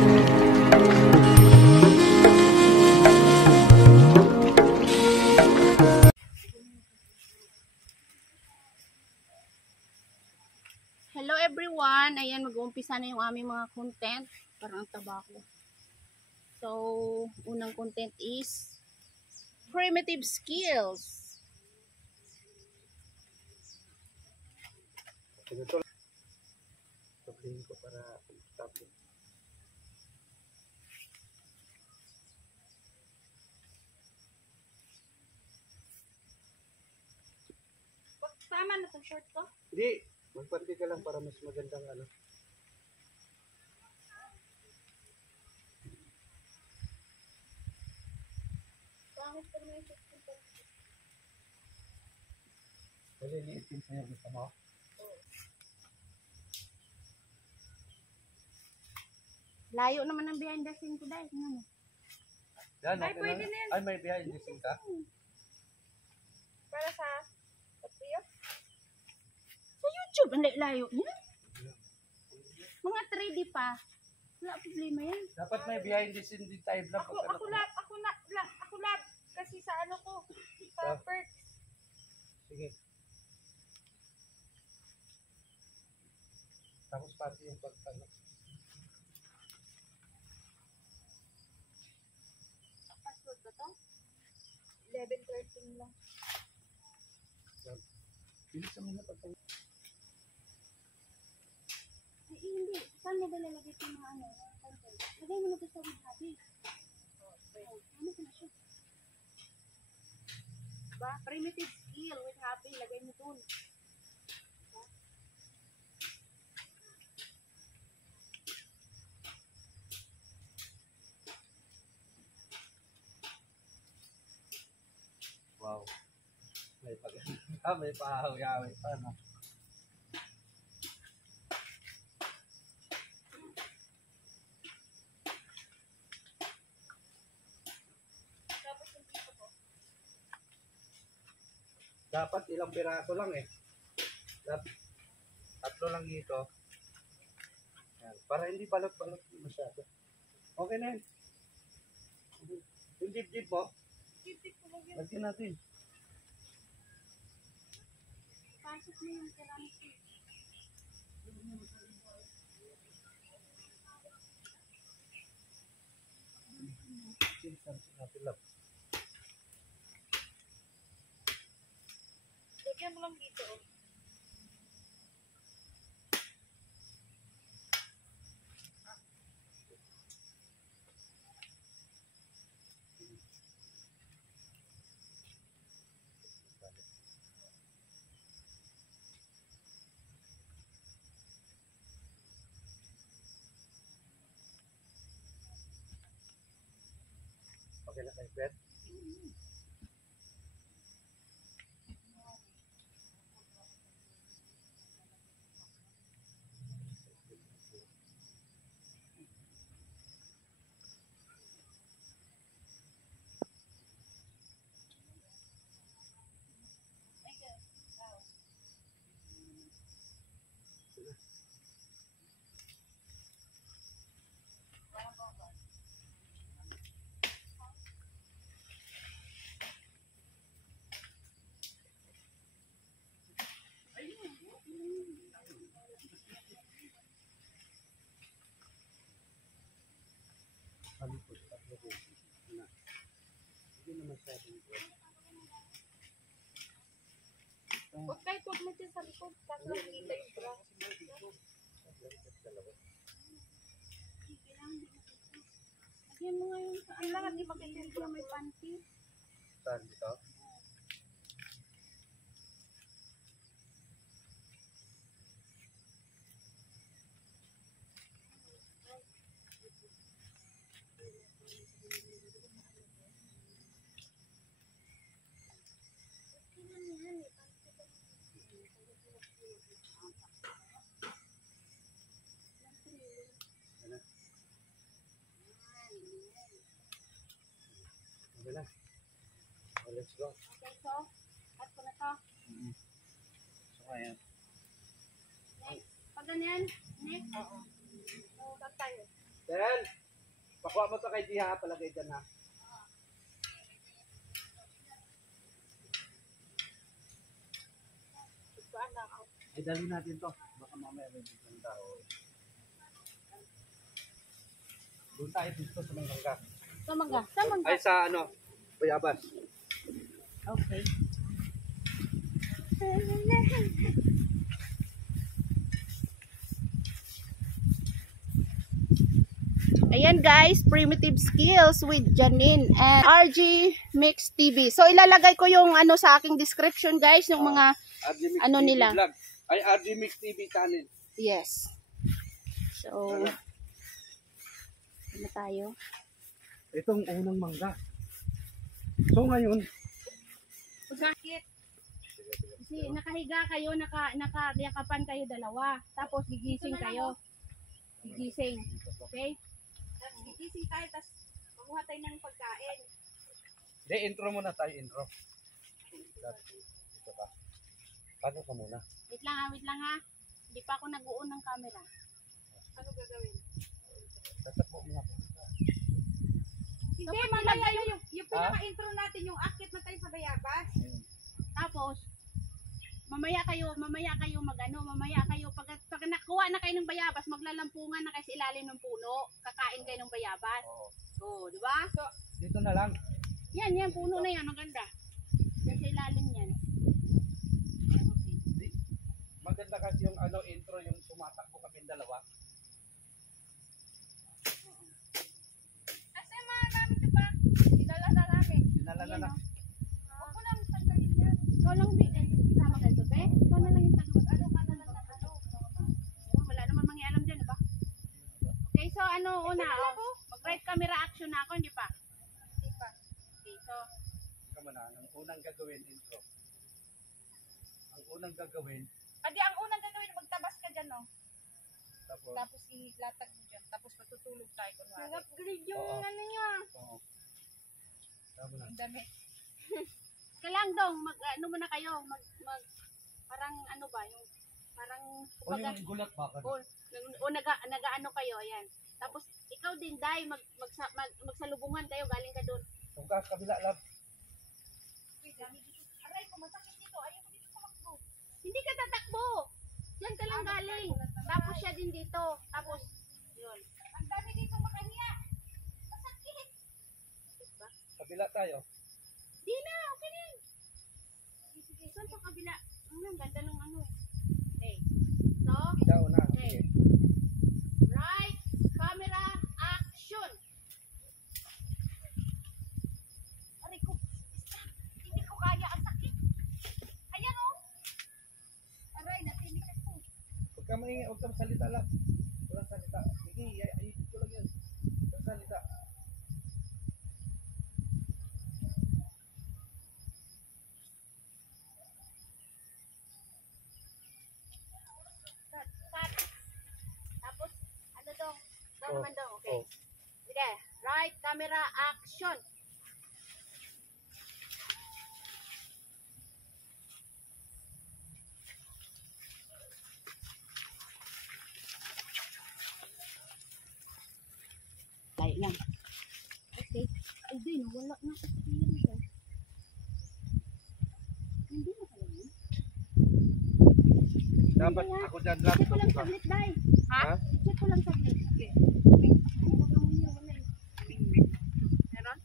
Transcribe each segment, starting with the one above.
Hello everyone! Ayan, mag-uumpisa na yung aming mga content. Parang tabako. So, unang content is primitive skills. Ito sabihin ko para tapos. Tama na itong short ko? Hindi, magpante ka lang para mas magandang ano. Pangit pa naman yung short ko. Maliliitin sa'yo, gusto mo? Layo naman ang behind the scene ko dahil. Ano? Yan, Ay, pwede na yan. Ay, may behind the scene ka? Para sa Patrio? Sa YouTube, ang layo niya. Mga 3D pa. Wala problema yan. Dapat may behind the scene din tayo vlog. Ako lab. Kasi sa ano ko, sa perks. Sige. Tapos pati yung pagtano. Password ba to? 11:13 lang. Bilis naman na pagtano. Ay, hindi. Saan mo ba lalagay yung mga ano? Lagay mo na ito sa with hobby. Ano ko na siya? Diba? Primitive skill with hobby. Lagay mo dun. Diba? Wow. May paganda. May pahaw-yawi pa, no? Dapat ilang piraso lang eh. Dapat tatlo lang dito. Yan. Para hindi balot-balot masyado. Okay na yun. Yung dip-dip mo, Tip ko lang yun. lagyan natin. Pasok mo yung ceramic. Lagyan mo lang dito. Okay na kayo, Bet? Halikot, tatlo po. Na. Hindi na masyadong po. Huwag kayo put mo sa likod. Tapos lang kita yung bra. Lagyan mo nga yung sa ano. Kailangan di makikita may panty. Saan dito? Okay na. Oh, let's go. Okay, so, at ko na to. So, ayan. Next. Pag ganyan, next. Oo. So, saan tayo? Then, pakuha mo to kay Diha, palagay dyan ha. Ay, dali natin to. Baka mamaya may biglang tao. Doon tayo dito sa Mangga. Sa mangga. Sa mangga. Ay, sa ano, Bayabas. Okay. Ayan guys, Primitive Skills with Janine and RG Mix TV. So ilalagay ko yung ano sa aking description guys, yung mga RG Mix ano TV nila. Vlog. Ay, RG Mix TV channel. Yes. So ano tayo? Itong unang mangga. So ngayon, Bakit? Kasi nakahiga kayo, nakayakapan kayo dalawa. Tapos gigising kayo. Gigising. Okay? Tapos gigising tayo, tapos makuha tayo ng pagkain. de intro muna tayo, intro. Dito ka. Pasok ka muna. Wait lang ha. Hindi pa ako nag-uon ng camera. Ano gagawin? Tatakbo muna. Hindi, mamaya yung pinaka-intro natin, yung akit na tayo sa Bayabas. Tapos, mamaya kayo pag nakuha na kayo ng bayabas, maglalampungan na kayo sa ilalim ng puno, kakain kayo ng bayabas. Oh, di ba? So, Dito na lang. yan, puno na yan, ang ganda. Yan sa ilalim yan. Okay. Maganda kasi yung ano intro, yung tumatakbo kami dalawa. Kasi mga namin, diba? Dinala na namin. Dinala na na. Huwag mo lang tanggalin yan. Ikaw lang, sama ka ito, be? Ikaw na lang yung tagot. Ano ka na lang tagot? Wala naman mangialam dyan, di ba? Okay, so ano, una, mag-right camera action na ako, hindi pa? Hindi pa. Okay, so, Kama na, ang unang gagawin intro. Ang unang gagawin, Adi, ang unang gagawin, magtabas ka dyan, no? tapos, Tapos ilatag mo dyan. Tapos matutulog tayo, kunwari. nag-upgrade yung Oo. ano niya. oo. Tama na. Ang dami. Kailang dong, ano muna kayo, parang ano ba, yung, parang, O yung gulat ba? nag-ano kayo, ayan. Tapos, ikaw din, Day, magsalubungan kayo, galing ka doon. Kung ka, kabila lang. Uy, dami dito. Aray ko, masakit dito. Ayaw ko dito tumakbo. Hindi ka tatakbo. Diyan ka lang galing. Tapos siya din dito. Tapos, yun. Ang dami dito makanya. Masakit. Diba? Kabila tayo. Di na, okay na yun. Sige, saan pa kabila? Ang ganda ng ano eh. Okay. So, Ikaw na. okay. Sige. Right, camera, action. Aray ko. Hindi ko kaya. Ang sakit. Ayan, oh. Aray, natinig ako. Huwag ka maingay, huwag ka salita lang. Walang salita. Sige, ayusin ko lang yan. Walang salita. Cut. Tapos, ano dong? Ikaw Oh, naman dong, okay. oh. Sige, right, camera, action. Layo lang. Okay. Ay, din, wala na sa spirit. Hindi na kaya yun. Dapat ako dyan lang. Check ko lang Tubo ka. saglit, Day. Ha? Check ko lang saglit. Okay. Meron?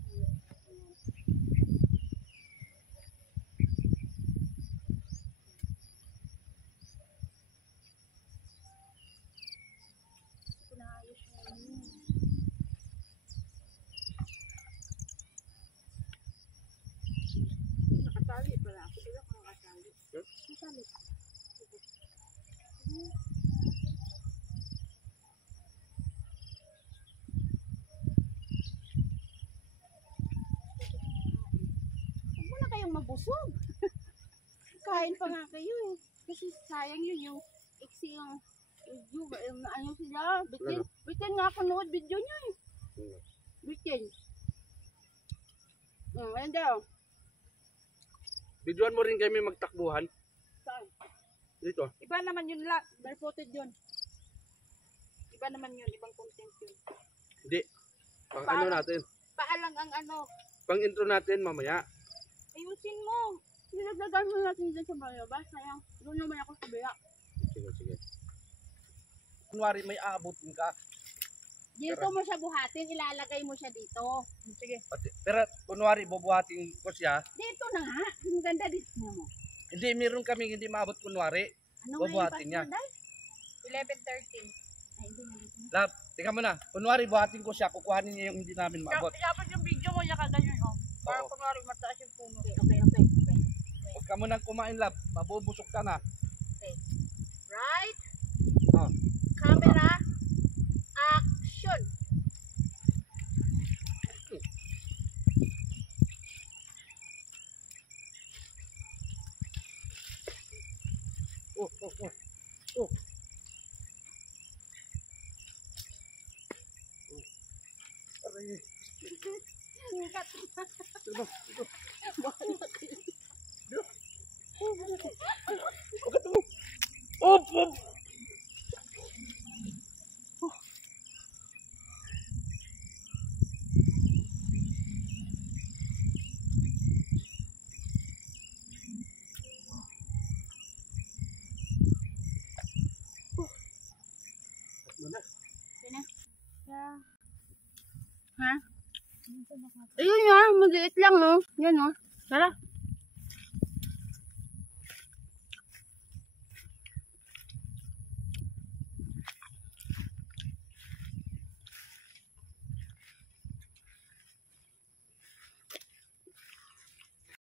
Pinayos mo yun. Nakatali pala ako. Hindi ako nakatali. Nakatali. Huwag mo na kayong mabusog. Kain pa nga kayo eh. Kasi sayang yun yung iksi yung ano sila. Bitin. Bitin nga ako nood video nyo eh. Bitin. Ayan daw. Videoan mo rin kami magtakbuhan. Saan? Dito. Iba naman yun lang. Barefooted yun. Iba naman yun. Ibang content yun. Hindi. Pang ano Paano? natin. Paalang ang ano. Pang intro natin mamaya. Ayusin mo. Sinagdagan mo natin dyan sa bayabas. Sayang. Doon naman ako sa baya. Sige, sige. Kunwari may aabutin ka. Dito mo siya buhatin. Ilalagay mo siya dito. Sige. Pero kunwari bubuhatin ko siya. Dito na nga. Ang ganda dito mo. Hindi, meron kaming hindi maabot kunwari. Ano Bubuhatin niya. 11:13. Ay, hindi na dito. Lab, tika mo na. Kunwari buhatin ko siya, kukuhanin niya yung hindi namin maabot. Dapat yung video mo niya kaganyan, oh. Para Oo. kunwari mataas yung puno. Okay. Huwag ka mo nang kumain, Lab. Mabubusok ka na. Right? Oh. Camera. Action. Oh. Oh. Aray. Diba? Op! Ha? Ayun nga, maliit lang, no? Yan, no? Tara.